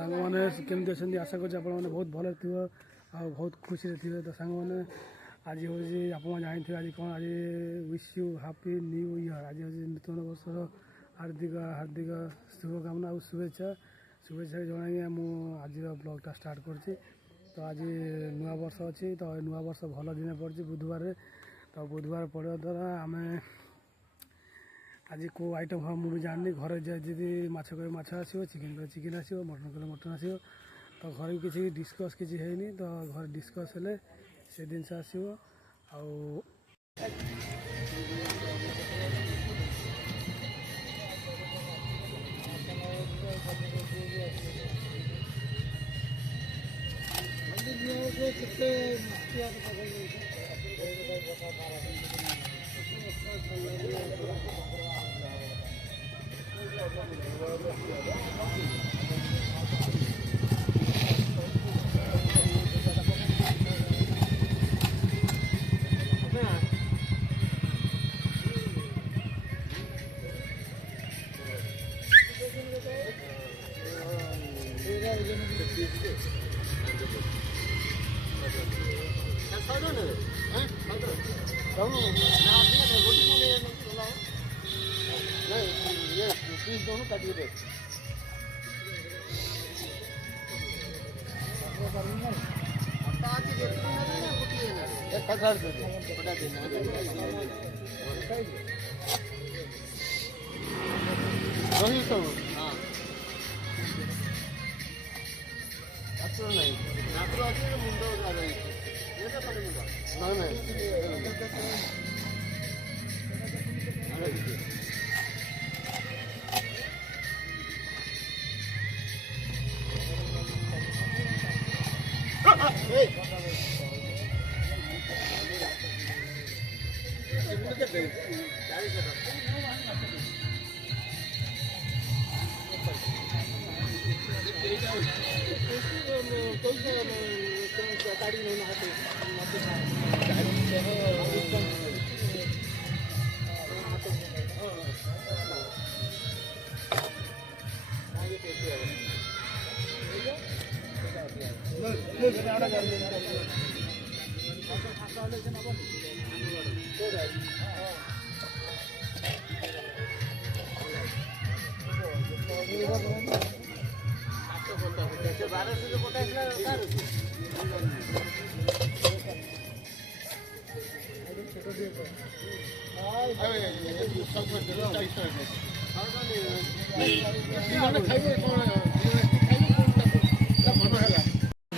सांग मैंने केमती अच्छा आशा कर बहुत भले थी बहुत खुशी थे तो सांग मैंने आज हूँ आप जानी आज कौन आज wish you happy new year आज हूँ नूतन वर्ष हार्दिक हार्दिक शुभकामना और शुभेच्छा शुभेच्छा जन आज ब्लॉगटा स्टार्ट कर तो आज नुआ वर्ष अच्छी तो नुआ वर्ष भल दिन पड़ी बुधवार तो बुधवार पड़ा द्वारा आम आज को आइटम हम मुझे जानी घर जी माछ कहे माछ आसो चिकेन कहे चिकेन आसो मटन कहे मटन आसो तो घर किसी डिस्कस किसी है तो घर डिस्कस हेले से जिन आसो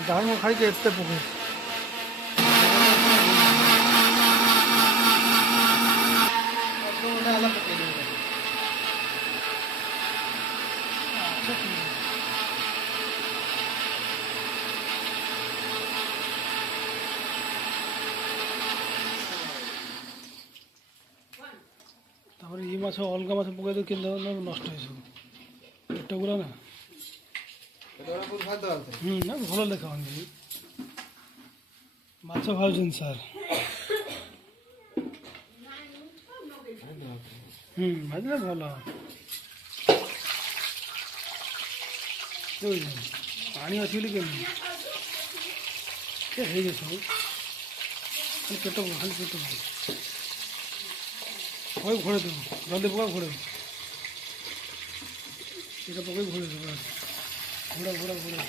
धान खाई के एते पके ये माछ अलग माछ पकड़ दे कि नष्ट पेट गुला ना ना भल देखा माछ खाऊन सार भाजले भल पानी अच्छी बोली केमी सब पेट खाली पेट पकड़ घोड़े देव जल्दी पका घोड़े ये पकड़ घोड़े देव घोड़ा घोड़ा घोड़ा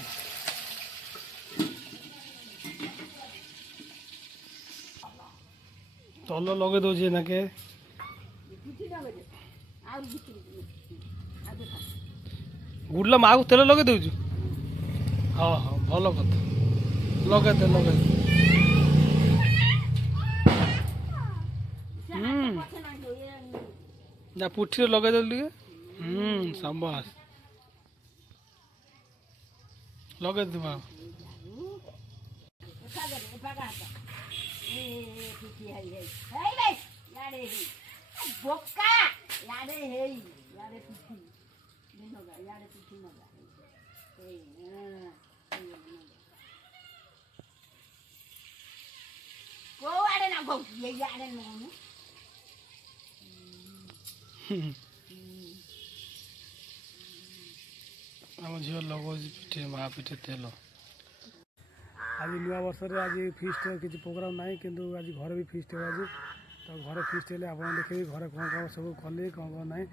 तल लगे दौचे ना के गुड़ला माँ को तेल लगे दौचु हाँ हाँ भल कथा लगे दे लगे जा पुठी लगे दे शाबाश लगे दे ଆମ ଝିଅ ଲଗାଉଛି ପିଠେ ମା ପିଠେ ତେଲ। ଆଜି ନୂଆ ବର୍ଷରେ ଆଜି ଫିଷ୍ଟ କିଛି ପ୍ରୋଗ୍ରାମ୍ ନାହିଁ, କିନ୍ତୁ ଆଜି ଘରେ ବି ଫିଷ୍ଟ ହେବ ଆଜି। ତ ଘରେ ଫିଷ୍ଟ ହେଲେ ଆପଣ ଦେଖିବେ ଘରେ କ'ଣ କ'ଣ ସବୁ କଲେ କ'ଣ କ'ଣ ନାହିଁ।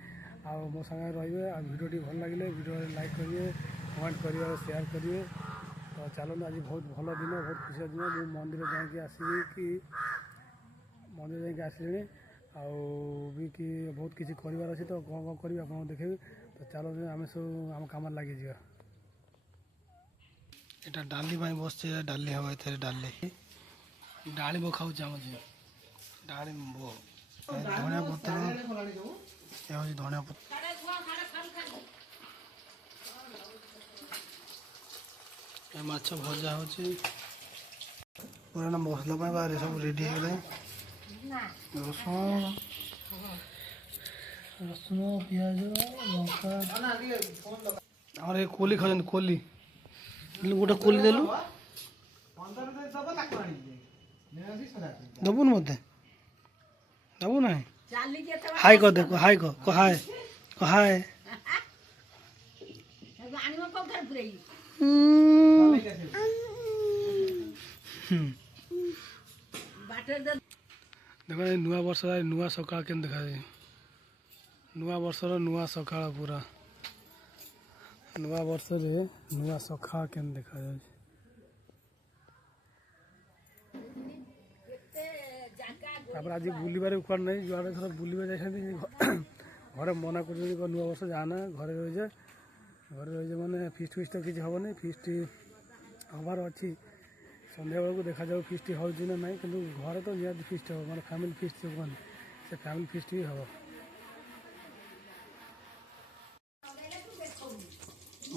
ଆଉ ମୋ ସାଙ୍ଗରେ ରହିବେ। ଆଉ ଭିଡ଼ିଓଟି ଭଲ ଲାଗିଲେ ଭିଡ଼ିଓରେ ଲାଇକ୍ କରିବେ, କମେଣ୍ଟ କରିବେ, ସେୟାର କରିବେ। ତ ଚାଲନ୍ତୁ, ଆଜି ବହୁତ ଭଲ ଦିନ, ବହୁତ ଖୁସିର ଦିନ। ମୁଁ ମନ୍ଦିର ଯାଇକି ଆସିଲିଣି। ଆଉ ବି କି ବହୁତ କିଛି କରିବାର ଅଛି, ତ କ'ଣ କ'ଣ କରିବି ଆପଣଙ୍କୁ ଦେଖେଇବି। ତ ଚାଲନ୍ତୁ ଆମେ ସବୁ ଆମ କାମରେ ଲାଗିଯିବା। ଏଇଟା ଡାଲି ପାଇଁ ବସିଛି, ଡାଲି ହେବ ଏଥିରେ। ଡାଳିମ୍ବ ଖାଉଛି ଆମ ଝିଅ, ଡାଳିମ୍ବ, ଧଣିଆ ପତ୍ର, ଏ ହେଉଛି ଧଣିଆ ପତ୍ର। ଏ ମାଛ ଭଜା ହେଉଛି। ପୁରାଣା ମସଲା ପାଇଁ ବାହାରେ ସବୁ ରେଡ଼ି ହେଇଗଲାଣି। ରସୁଣ, ପିଆଜ, ଲଙ୍କା। ଆମର ଏ କୋଲି ଖାଉଛନ୍ତି, କୋଲି। ଗୋଟେ କୋଲି ଦେଲୁ, ଦେବୁନି ମୋତେ? ଦେବୁ ନାହିଁ? ହାଇ କହ, ଦେଖ ହାଇ କହ, ହାଏ ହାଏ। ଦେଖ ଏ ନୂଆ ବର୍ଷ ନୂଆ ସକାଳ କେମିତି ଦେଖାଯାଏ। ନୂଆ ବର୍ଷର ନୂଆ ସକାଳ, ପୁରା ନୂଆ ବର୍ଷରେ ନୂଆ ସକାଳ କେମିତି ଦେଖାଯାଉଛି। ତାପରେ ଆଜି ବୁଲିବାରେ କୁଆଡ଼େ ନାହିଁ, ଯୁଆଡ଼େ ଥର ବୁଲିବା ଯାଇଥାନ୍ତି ଘରେ ମନା କରୁଛନ୍ତି ନୂଆ ବର୍ଷ ଯାଆନା, ଘରେ ରହିଯାଏ। ଘରେ ରହିଯାଏ ମାନେ ଫିଷ୍ଟ ତ କିଛି ହେବନି। ଫିଷ୍ଟ ହେବାର ଅଛି ସନ୍ଧ୍ୟାବେଳକୁ, ଦେଖାଯାଉ ଫିଷ୍ଟ ହେଉଛି ନା ନାହିଁ। କିନ୍ତୁ ଘରେ ତ ନିହାତି ଫିଷ୍ଟ ହେବ, ମାନେ ଫ୍ୟାମିଲି ଫିଷ୍ଟ ହେବନି, ସେ ଫ୍ୟାମିଲି ଫିଷ୍ଟ ହିଁ ହେବ।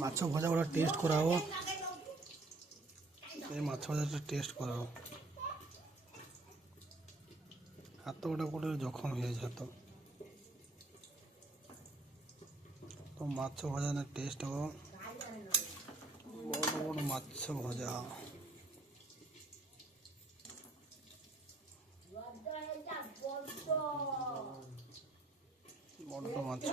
ମାଛ ଭଜା ଗୁଡ଼ା ଟେଷ୍ଟ କରାହେବ। ଏ ମାଛ ଭଜା ଟେଷ୍ଟ କରାହେବ। ହାତ ଗୋଟେ ଜଖମ ହେଇଯାଇଛି ହାତ। ତ ମାଛ ଭଜା ନା ଟେଷ୍ଟ ହେବ। ବଡ଼ ମାଛ ଭଜା, ବଡ଼ ମାଛ।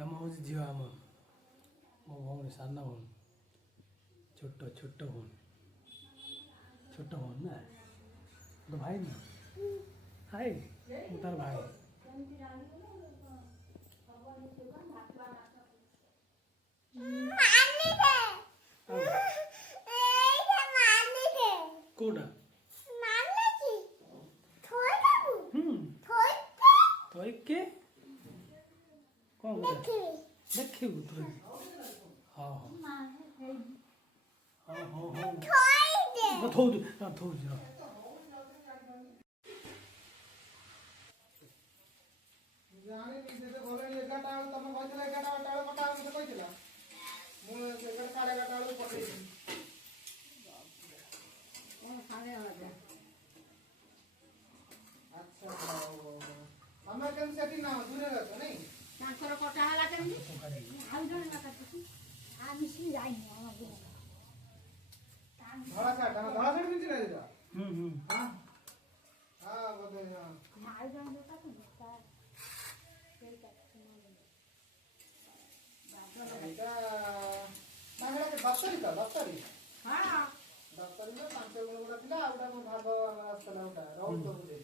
ଆମ ହେଉଛି ଝିଅ, ଆମ ମୋ ଭଉଣୀ, ସାନ ଭଉଣୀ, ଛୋଟ ଭଉଣୀ, ନା ତ ଭାଇ ନା ଭାଇ, ମୁଁ ତାର ଭାଇ। କୋଉଟା ଥୋଇକେ କ'ଣ ଦେଖିବୁ ତୁ? ହଁ ଥୋଉଛି। ତାଙ୍କର କଟା ହେଲା କେମିତି? ଆଉ ଜଣେ କାଟୁଛି। ଆମେ ସେ ଯାଇନି ଆମ ଘର। ଧଳା ଶାଢ଼ୀ ପିନ୍ଧି ନାହିଁ ଦିଟା। ହଁ ବୋଧେ ଆଉ ଜଣେ କାଟୁଛି ତା ସେଇଟା ଏଇଟା ନା ହେଟା ଦପ୍ତରୀ। ହଁ ଦପ୍ତରୀରେ 5 ଗୁଣ ଗୁଡ଼ା ଥିଲା, ଆଉ ଗୋଟେ ଭାଗ ଆସିଥିଲା ଗୋଟା ରହୁତ ବୋଧେ।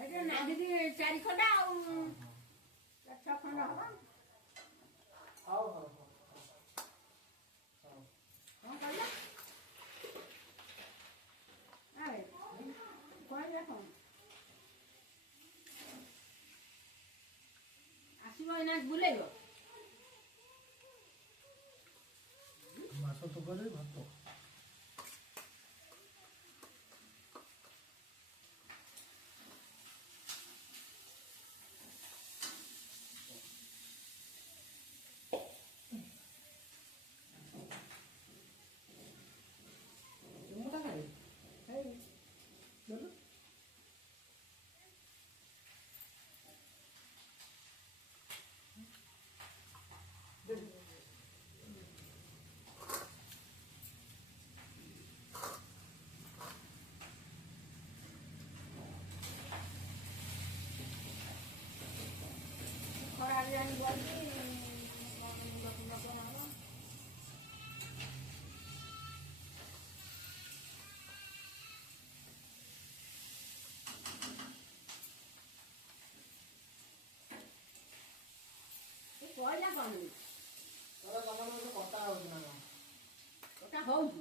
ଏଟା ନାଗିଛି 4 ଖଣ୍ଡ ଆଉ 6 ଖଣ୍ଡ ହବ। ହଉ କ'ଣ କହିଲା? କହିଲା କ'ଣ? ଆସିବ କହିଲା କ'ଣ ତମର ତମର କଟା ହଉଛି ନା କଣ? ଓଟା ହଉଛି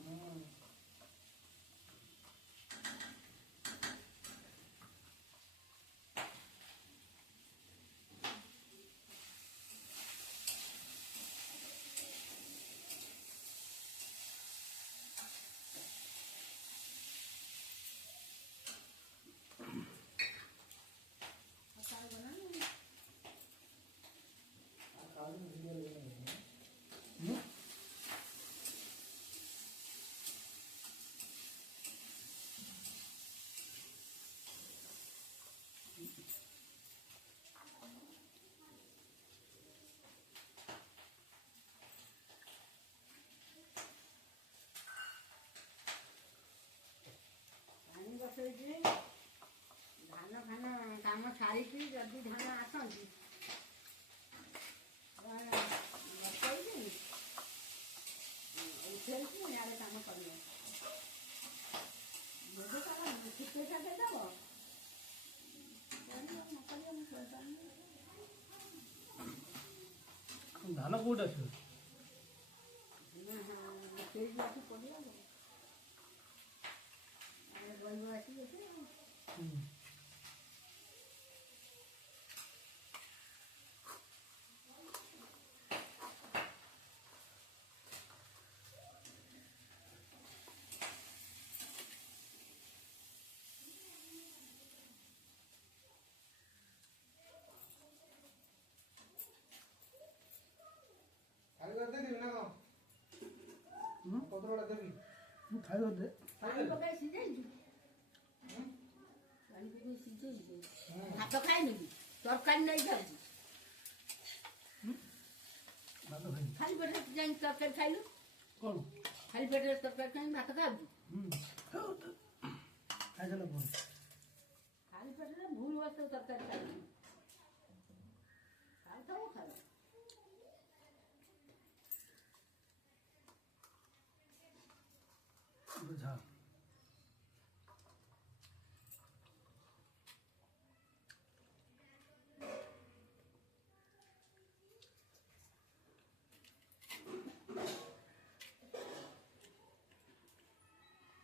ପାଣି ବସେଇଛି ଧାନ ଫାନ କାମ ସାରିକି ଯଦି ଧାନ ଆସନ୍ତି ବସେଇକି ଉଠେଇକି ଇଆଡ଼େ କାମ କରିବ ଯଦି ତାର ଟିକେ ସାଥେ ଦେବ ନ କରିବ ମୁଁ କହିପାରୁନି ଧାନ କୋଉଠି ଆସିବ? ସେଇଠି ପଡ଼ିବ ଗରିବ ଆସିକି ଖାଲି କରିଦେବି ନା କଣ? ପତ୍ରଟା ଦେବି ମୁଁ ଖାଇବା ଦେ ପାଣି ପକାଇ ସିଝେଇଛୁ ପାଣି ପକାଇ ସିଝେଇଛୁ ଭାତ ଖାଇନି କି ତରକାରୀ ନେଇ ଯାଉଛି ଭାତ ଖାଇବି। ଖାଲି ପେଟରେ ଯାଇକି ତରକାରୀ ଖାଇଲୁ କ'ଣ ଖାଲି ପେଟରେ ତରକାରୀ ଖାଇ ଭାତ ଖାଉଛୁ ଖାଇସାରିଲା ପରେ ଖାଲି ପେଟରେ ଭୁଲ ବସ୍ତ ତରକାରୀ ଖାଇଲୁ ଖାଉଥାଉ ଖାଉ ବୁଝା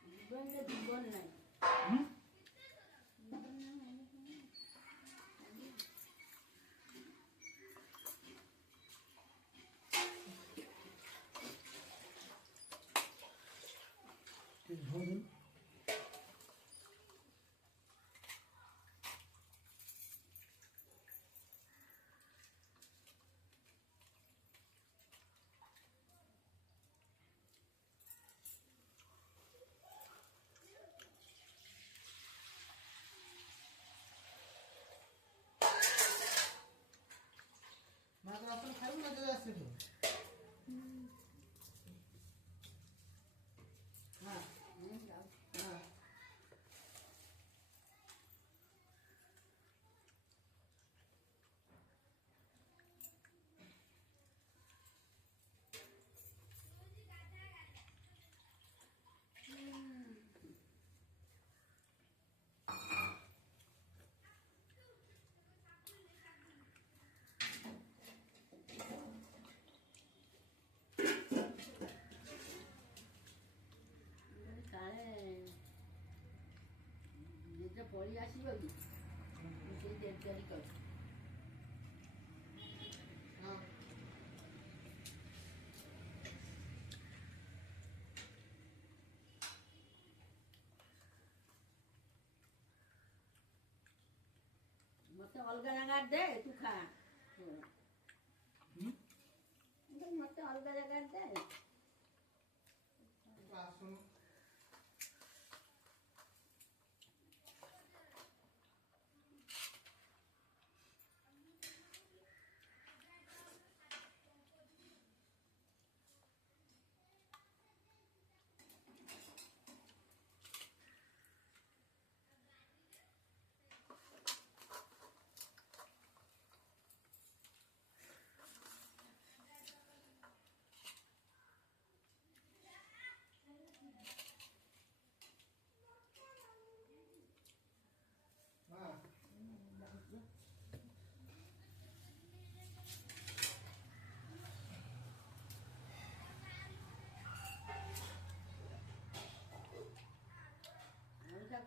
ଜୀବନରେ ଜୀବନ ନାହିଁ ଟିକେ ଝୋଳ ଦେବି। ମା ତ ଆପଣ ଖାଇବୁ ନା ଯଦି ଆସିବୁ ହଁ ଯାଉଛି ହଁ କାଳେ ନିଜ ପଳେଇ ଆସିବ କି ମୁଁ ସେଇ ତିଆରି କରୁଛି ହଁ ମତେ ଅଲଗା ଜାଗାରେ ଦେ ତୁ ଖା ମତେ ଅଲଗା ଜାଗାରେ ଦେ ତୁ ଆସୁନୁ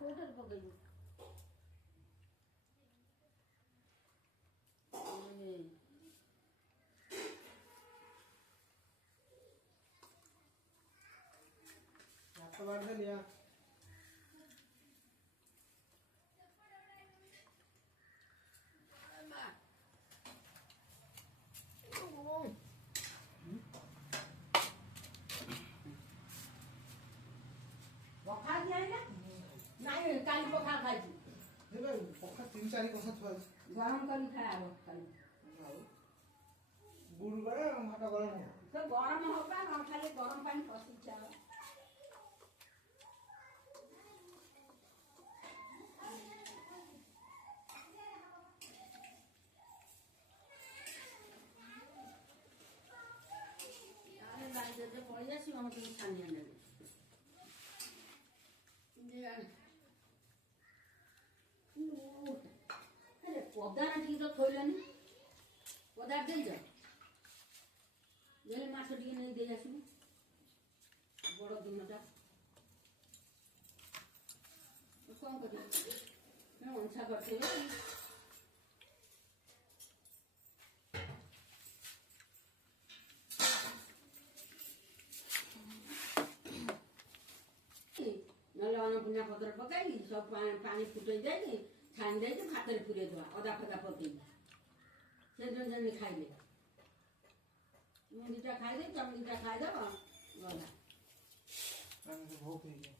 କୋଉଟାରେ ପକେଇବୁ? ହାତ ବାଢିଦେଲି ଆ ପଖାଳ ଦିଆହେଲା ନାଇଁ କାଲି ପଖାଳ ଖାଇଛି ଏବେ ପଖା 3-4 କଷା ଥୁଆ ଅଛି ଗରମ କରି ଖାଇବ କାଲି ଆଉ ଗୁରୁବାର ଭାତ ଗରମ ହବ ତ ଗରମ ହବା ନ ଖାଲି ଗରମ ପାଣି ପଶିଛି ଆଉ ଯଦି ପଳେଇ ଆସିବ ଆମେ ଟିକେ ଛାନିଆ ନେବେ ପଦାର ଟିକେ ତ ଥୋଇଲନି ପଦାର ଦେଇଛ ଦେଲେ ମାଛ ଟିକେ ନେଇ ଦେଇ ଆସିବୁ ବଡ଼ ଦିନଟା କ'ଣ କରିବ ଅଂଶା କରିଥିବେ ନହେଲେ ଅନ୍ନପୂର୍ଣ୍ଣା ପତ୍ର ପକାଇକି ସବୁ ପାଣି ଫୁଟେଇ ଦେଇକି ଛାଣି ଦେଇକି ଭାତରେ ପୁରେଇ ଦେବା ଅଦା ଫଦା ପକେଇକି ସେ ଜଣେ ଖାଇଲେ ମୁଁ ଦୁଇଟା ଖାଇଦେବି ତମେ ଦୁଇଟା ଖାଇଦେବ ଗଲା ଭୋକ ହେଇଯାଏ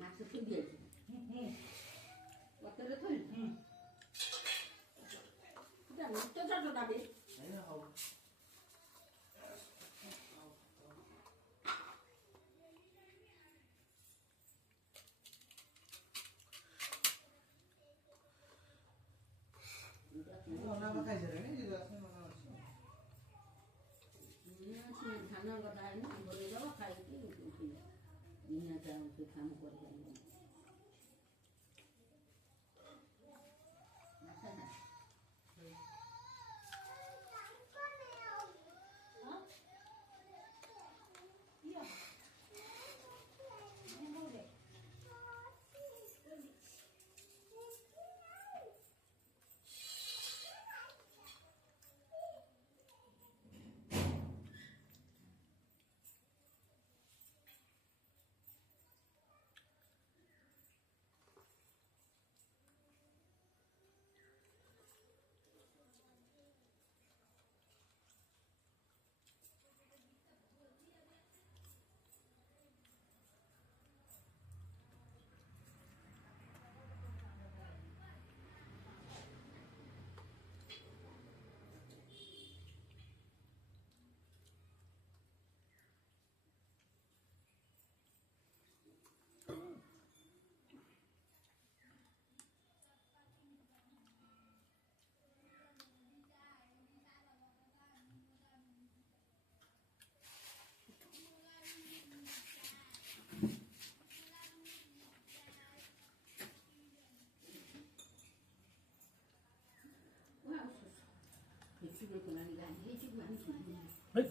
ମାଛ ଥୋଇ ଦିଆଯାଇଛି ପତ୍ରରେ ଥୋଇଲି ମିଛ ଚଟଟା ବି ହଉ ଧାନ ଗଦା ହେଇନି ଘୋରେଇ ଦେବ ଖାଇକି ଦିନ କାମ କରିପାରିବ